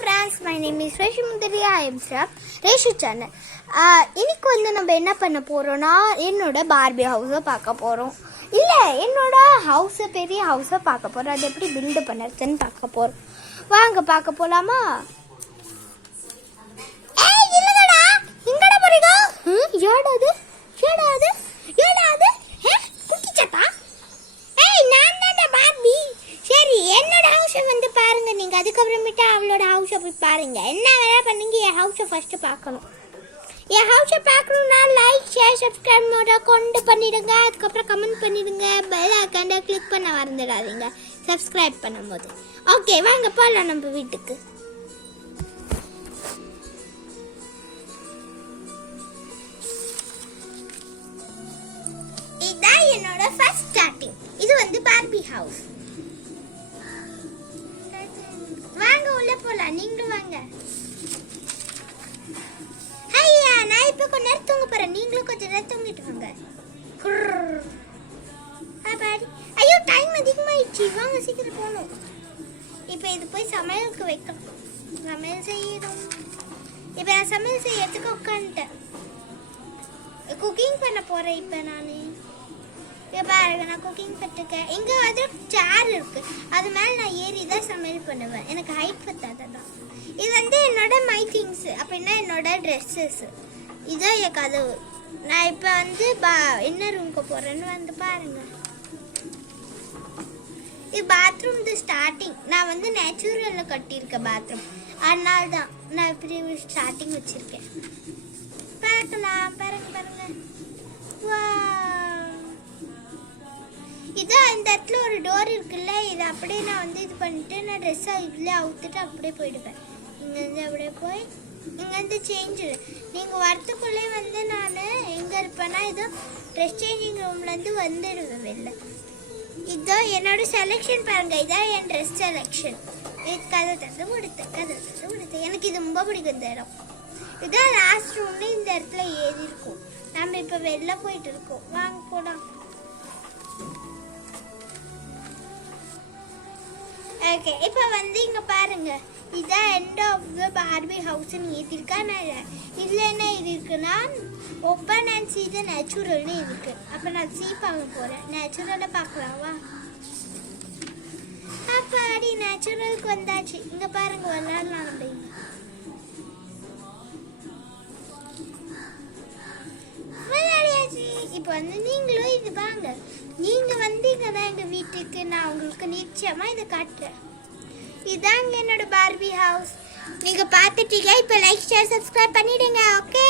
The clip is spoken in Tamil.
friends, my name is Reshu Mundari. I am from Reshu channel. இன்னைக்கு வந்து நம்ம என்ன பண்ண போறோம்னா என்னோட பார்பி ஹவுஸை பார்க்க போறோம். இல்ல என்னோட ஹவுஸை பெரிய ஹவுஸை பார்க்க போறோம். அது எப்படி பில்ட் பண்ணறதுன்னு பார்க்க போறோம். வாங்க பார்க்க போலாமா? ஏய் இல்லடா, எங்கடா போறீங்க? ஏடாது ஏடாது ஏடாது குட்டி சட்டா. ஏய் நான் தான் பார்பி. சரி என்னோட ஹவுஸை வந்து பாருங்க. நீங்கள் அதுக்கப்புறமேட்டா அவளோட ஹவுஸை போய் பாருங்க. என்ன வேலை பண்ணுங்க, என் ஹவுஸை ஃபஸ்ட்டு பார்க்கணும். என் ஹவுஸை பார்க்கணுன்னா லைக் ஷேர் சப்ஸ்கிரைப் கொண்டு பண்ணிடுங்க. அதுக்கப்புறம் கமெண்ட் பண்ணிடுங்க. பெல் ஐக்கானை கிளிக் பண்ண மறந்துடாதீங்க சப்ஸ்கிரைப் பண்ணும்போது. ஓகே வாங்க போகலாம் நம்ம வீட்டுக்கு. இதுதான் என்னோட ஃபர்ஸ்ட் ஸ்டார்டிங். இது வந்து பார்பி ஹவுஸ். வாங்க உள்ள போலாம். நீங்களும் வாங்க. ஐயா நான் இப்ப கொஞ்ச நேரம் தூங்க போறேன். நீங்களும் கொஞ்ச நேரம் தூங்கிட்டு வாங்க. ஐயோ டைம் அதிகமாயிடுச்சு. வாங்க சீக்கிரம் போகணும். இப்போ இது போய் சமையலுக்கு வைக்கணும். சமையல் செய்யணும். இப்போ நான் சமையல் செய்யறதுக்கு உட்காந்துட்டேன். குக்கிங் பண்ண போறேன் இப்போ நான். பாருங்க நான் குக்கிங் பண்ணிருக்கேன். இங்க வந்து சேர் இருக்கு. அது மேல நான் ஏறி தான் சமையல் பண்ணுவேன். எனக்கு ஹைட் பத்தாதான். இது வந்து என்னோட மை திங்ஸ், அப்படின்னா என்னோட ட்ரெஸ்ஸஸ். இதான் என் கதவு. நான் இப்போ வந்து என்ன ரூமுக்கு போறேன்னு வந்து பாருங்க. இது பாத்ரூம் ஸ்டார்டிங். நான் வந்து நேச்சுரல்ல கட்டியிருக்கேன் பாத்ரூம். அதனால தான் நான் இப்படி ஸ்டார்டிங் வச்சிருக்கேன். பார்க்கலாம். பாருங்க பாருங்க. இதான் இந்த இடத்துல ஒரு டோர் இருக்குல்ல, இது அப்படியே நான் வந்து இது பண்ணிட்டு நான் ட்ரெஸ்ஸை இதுல அவுத்துட்டு அப்படியே போயிடுவேன். இங்கேருந்து அப்படியே போய் இங்கேருந்து சேஞ்சு. நீங்கள் வரத்துக்குள்ளே வந்து நான் எங்கே இருப்பேன்னா இதோ ட்ரெஸ் சேஞ்சிங் ரூம்லேருந்து வந்துடுவேன் வெளில. இதுதான் என்னோட செலெக்ஷன் பாருங்க. இதான் என் ட்ரெஸ் செலெக்ஷன். இது கதை தந்து கொடுத்தேன். எனக்கு இது ரொம்ப பிடிக்கும் இந்த இடம். இதான் லாஸ்ட் ரூம்ல இந்த இடத்துல ஏறி இருக்கும். நம்ம இப்போ வெளில போயிட்டு இருக்கோம். வாங்க போலாம். ஓகே இப்போ வந்து இங்கே பாருங்க. இதான் எண்ட் ஆஃப் த பார்பி ஹவுஸ்ன்னு ஏற்றிருக்கா. நான் இதில் என்ன இது இருக்குன்னா ஓப்பன் அண்ட் சீ த நேச்சுரல்னு இருக்கு. அப்போ நான் சீ பார்க்க போகிறேன். நேச்சுரலை பார்க்கலாவா? அப்பாடி நேச்சுரலுக்கு வந்தாச்சு. இங்கே பாருங்க விளாட்லாம் நம்ம. விளையாடியாச்சு. இப்போ வந்து நீங்களும் இது வாங்க. நீங்கள் வந்தீங்கன்னா எங்கள் வீட்டுக்கு நான் உங்களுக்கு நிச்சயமாக இதை காட்டுறேன். இதாங்க என்னோட பார்பி ஹவுஸ். நீங்கள் பார்த்துட்டீங்க. இப்போ லைக் ஷேர் சப்ஸ்கிரைப் பண்ணிடுங்க. ஓகே.